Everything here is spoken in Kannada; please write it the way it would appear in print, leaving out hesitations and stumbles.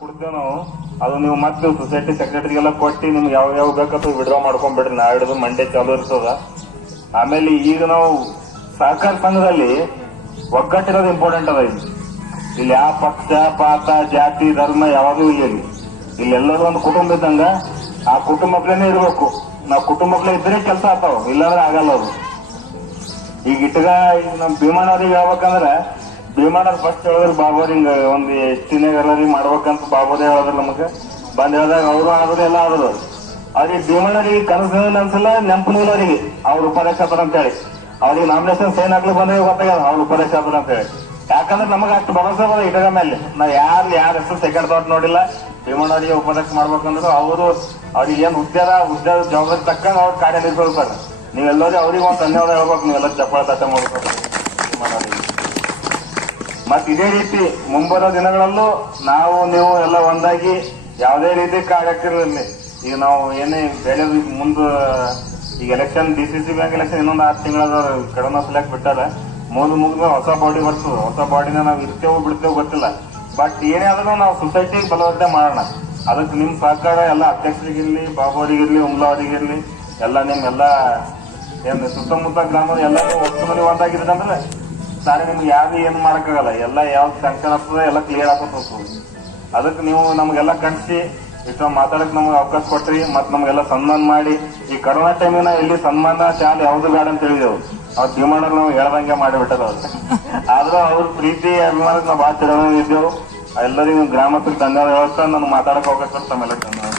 ಕೊಡ್ತೇವೆ ನಾವು. ಅದು ನೀವು ಮತ್ತೆ ಸೊಸೈಟಿ ಸೆಕ್ರೆಟರಿಗೆಲ್ಲ ಕೊಟ್ಟು ನಿಮ್ಗೆ ಯಾವ ಬೇಕಂತ ವಿಡ್ರಾ ಮಾಡ್ಕೊಂಡ್ಬಿಡ್ರಿ. ನಾಡಿದ್ದು ಮಂಡೇ ಚಾಲು ಇರ್ತದ. ಆಮೇಲೆ ಈಗ ನಾವು ಸಹಕಾರ ಸಂಘದಲ್ಲಿ ಒಗ್ಗಟ್ಟಿರೋದು ಇಂಪಾರ್ಟೆಂಟ್ ಅದ. ಇಲ್ಲಿ ಯಾವ ಪಕ್ಷ ಪಾತ ಜಾತಿ ಧರ್ಮ ಯಾವಾಗೂ ಇಲ್ಲ. ಇಲ್ಲೆಲ್ಲರೂ ಒಂದು ಕುಟುಂಬ ಇದ್ದಂಗ ಆ ಕುಟುಂಬಕ್ಲೇನೆ ಇರ್ಬೇಕು. ನಾವು ಕುಟುಂಬಕ್ಲೇ ಇದ್ರೆ ಕೆಲಸ ಆಗ್ತಾವ, ಇಲ್ಲಾಂದ್ರೆ ಆಗಲ್ಲ ಅದು. ಈಗ ಈಗ ನಮ್ ಭೀಮಣ್ಣವ್ರಿಗೆ ಹೇಳ್ಬೇಕಂದ್ರೆ ಭೀಮಣ್ಣವ್ರು ಫಸ್ಟ್ ಹೇಳಿದ್ರು ಬಾಬೋರಿಂಗ್ ಒಂದು ಎಷ್ಟಿನಾಗಲ್ಲರಿ ಮಾಡ್ಬೇಕಂತ ಬಾಬೋದೇ ಹೇಳಿದ್ರು ನಮಗೆ. ಬಂದ್ ಹೇಳಿದಾಗ ಅವರು ಆದ್ರು ಎಲ್ಲ ಆದ್ರು. ಅವ್ರಿಗೆ ಭೀಮಣ್ಣರಿಗೆ ಕನಸು ಅನ್ಸಲ್ಲ, ನೆನಪು ಅವರಿಗೆ ಅವ್ರ ಉಪಾಧ್ಯಕ್ಷ ಆದ್ರ ಅಂತ ಹೇಳಿ. ಅವ್ರಿಗೆ ನಾಮಿನೇಷನ್ ಸೈನ್ ಹಾಕ್ಲಿಕ್ಕೆ ಬಂದ್ರೆ ಗೊತ್ತಾಗಲ್ಲ ಅವ್ರ ಉಪಾಧ್ಯಕ್ಷ ಆದ್ರ ಅಂತ ಹೇಳಿ. ಯಾಕಂದ್ರೆ ನಮಗೆ ಅಷ್ಟು ಭರವಸೆ ಬರೋದು ಇಟಗ ಮೇಲೆ. ನಾವ್ ಯಾರ ಹೆಸರು ಸೆಕೆಂಡ್ ಥಾಟ್ ನೋಡಿಲ್ಲ. ಭೀಮಣ್ಣವರಿಗೆ ಉಪಾಧ್ಯಕ್ಷ ಮಾಡ್ಬೇಕಂದ್ರೆ ಅವ್ರಿಗೆ ಏನ್ ಹುದ್ದೆ ಜವಾಬ್ದಾರಿ ತಕ್ಕಂಗ ಅವ್ರು ಕಾರ್ಯನಿರ್ವಹಿಸ್ತಾರೆ. ನೀವೆಲ್ಲರೂ ಅವ್ರಿಗೆ ಒಂದು ಧನ್ಯವಾದ ಹೇಳ್ಬೇಕು. ನೀವೆಲ್ಲ ಚಪ್ಪಾಳೆ ತಟ್ಟ ಮಾಡ್ಬೇಕು ಭೀಮಣ್ಣವರಿಗೆ. ಮತ್ ಇದೇ ರೀತಿ ಮುಂಬರೋ ದಿನಗಳಲ್ಲೂ ನಾವು ನೀವು ಎಲ್ಲ ಒಂದಾಗಿ ಯಾವುದೇ ರೀತಿ ಕಾರ್ಯಕ್ರಮದಲ್ಲಿ ಈಗ ನಾವು ಏನೇ ಬೇರೆ ಮುಂದೆ ಈಗ ಎಲೆಕ್ಷನ್ DCC ಬ್ಯಾಂಕ್ ಎಲೆಕ್ಷನ್ ಇನ್ನೊಂದು 6 ತಿಂಗಳ ಕಡನ ಸಲಕ್ ಬಿಟ್ಟಾರ. ಮುಗಿದ್ಮೇಲೆ ಹೊಸ ಬಾಡಿ ಬರ್ತದೆ. ಹೊಸ ಬಾಡಿನ ನಾವು ಇರ್ತೇವೋ ಬಿಡ್ತೇವೋ ಗೊತ್ತಿಲ್ಲ. ಬಟ್ ಏನೇ ಆದ್ರೂ ನಾವು ಸೊಸೈಟಿ ಬಲವರ್ಧನೆ ಮಾಡೋಣ. ಅದಕ್ಕೆ ನಿಮ್ ಸಹಕಾರ ಎಲ್ಲ ಅಧ್ಯಕ್ಷರಿಗಿರ್ಲಿ, ಬಾಬುವರಿಗಿರ್ಲಿ, ಉಮ್ಲಾವರಿಗಿರ್ಲಿ, ಎಲ್ಲ ನಿಮ್ಗೆಲ್ಲ ಏನ್ ಸುತ್ತಮುತ್ತ ಗ್ರಾಮದ ಎಲ್ಲ ಒಟ್ಟು ಮನೆ ಒಂದಾಗಿದ್ರೆ ನಾಳೆ ನಿಮ್ಗೆ ಯಾರು ಏನ್ ಮಾಡಕ್ಕಾಗಲ್ಲ. ಎಲ್ಲ ಯಾವ್ದು ಸ್ಯಾಂಕ್ಷನ್ ಆಗ್ತದೆ ಎಲ್ಲ ಕ್ಲಿಯರ್ ಆಗ್ತದೆ ಹೋಗ್ತದೆ. ಅದಕ್ಕೆ ನೀವು ನಮ್ಗೆಲ್ಲ ಕಳಿಸಿ ಇಷ್ಟ ಮಾತಾಡಕ್ ನಮ್ಗೆ ಅವಕಾಶ ಕೊಟ್ರಿ. ಮತ್ ನಮ್ಗೆಲ್ಲ ಸನ್ಮಾನ ಮಾಡಿ ಈ ಕರೋನಾ ಟೈಮಿನ ಇಲ್ಲಿ ಸನ್ಮಾನ ಚಾಲ್ ಯಾವ್ದು ಬೇಡ ಅಂತ ಹೇಳಿದೆವು. ಅವ್ರ ಭೀಮಣ್ಣರು ನಾವು ಹೇಳ್ದಂಗೆ ಮಾಡಿಬಿಟ್ಟದ ಅವ್ರು. ಆದ್ರೂ ಅವ್ರ ಪ್ರೀತಿ ಅಭಿಮಾನಕ್ಕೆ ನಾವು ಭಾಳ ತಿರುಗಿದ್ದೆವು. ಎಲ್ಲರಿಗೂ ಗ್ರಾಮಕ್ಕೆ ಧನ್ಯವಾದ ಹೇಳ್ತಾ ನಾನು ಮಾತಾಡಕ್ ಅವಕಾಶ ಕೊಡ್ತಾ ಮೇಲೆ ಧನ್ಯವಾದ.